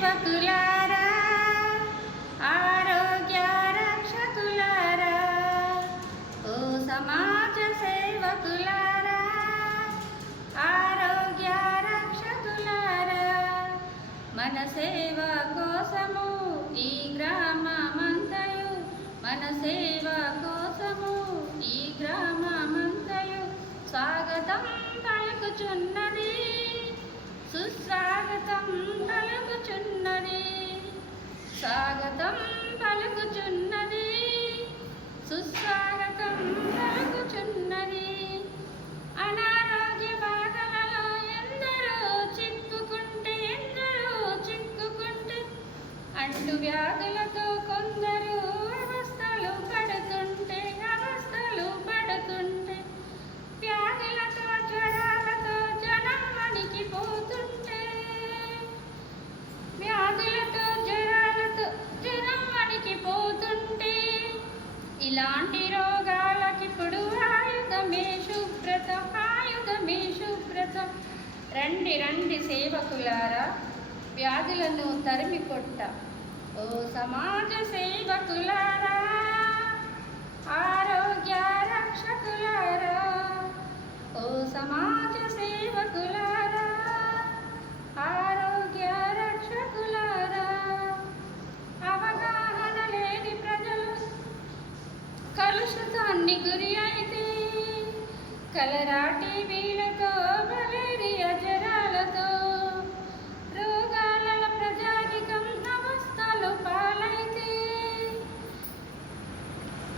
సేవకులారా, ఆరోగ్య రక్షకులారా, ఓ సమాజ సేవకులారా, ఆరోగ్య రక్షకులారా, మన సేవ కోసము ఈ గ్రామమంతయు, మన సేవ కోసము ఈ గ్రామమంతయు స్వాగతం పలుకుచున్నది, సుస్వాగతం పలుకుచున్నది, స్వాగతం పలుకుచున్నది, సుస్వాగతం పలుకుచున్నది. అనారోగ్య బాధలలో ఎందరో చిక్కుకుంటే అంటు వ్యాధులతో కొందరు అవస్థలు పడుతుంటే వ్యాధులతో జ్వరాలతో జనం వణికిపోతుంటే, ఇలాంటి రోగాలకిప్పుడు ఆయుధమే శుభ్రత. రండి రండి సేవకులారా, వ్యాధులను తరిమి కొట్ట, ఓ సమాజ సేవకులారా, ఆరోగ్య రక్షకులారా, ఓ సమాజ సేవకులారా, ఆరోగ్య రక్షకులారా. అవగాహన లేని ప్రజలు కలుషితాన్ని గురి అయితే, కలరా టీవీలతో మలేరియా జ్వరాలతో రోగాల ప్రజానికం అవస్థలు పాలైతే,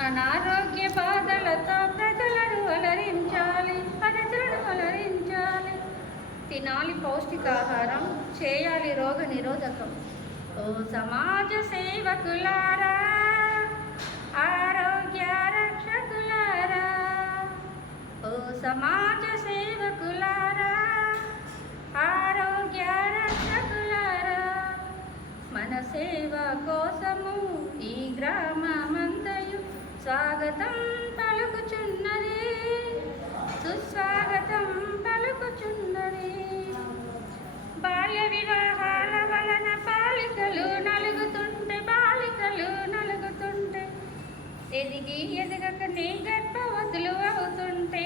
అనారోగ్య బాధలతో ప్రజలను అలరించాలి. తినాలి పౌష్టికాహారం, చేయాలి రోగ నిరోధకం. ఓ సమాజ సేవకులారా, ఆరోగ్య రక్షకులారా, ఓ సమాజ సేవకులారా, ఆరోగ్య రక్షకులారా, మన సేవ కోసము ఈ గ్రామమంతయు స్వాగతం పలుకుచున్నది, సుస్వాగతం పలుకుచున్నది. బాల్య వివాహాల వలన బాలికలు నలుగుతుంటే ఎదగకనే గర్భవతులు అవుతుంటే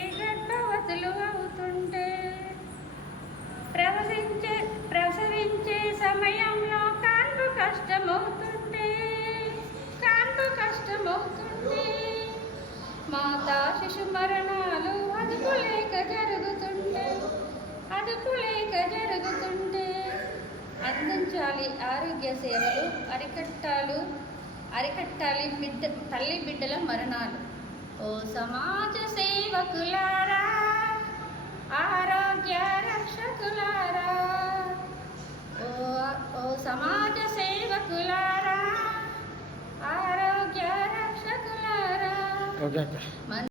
ప్రసవించే సమయంలో కాన్పు కష్టమవుతుంటే మాతా శిశు మరణాలు అదుపు లేక జరుగుతుంటే అందించాలి ఆరోగ్య సేవలు, అరికట్టాలి తల్లి బిడ్డల మరణాలు. ఓ సమాజ సేవకులారా, ఆరోగ్య రక్షకులారా, ఓ సమాజ సేవకులారా, ఆరోగ్య రక్షకులారా.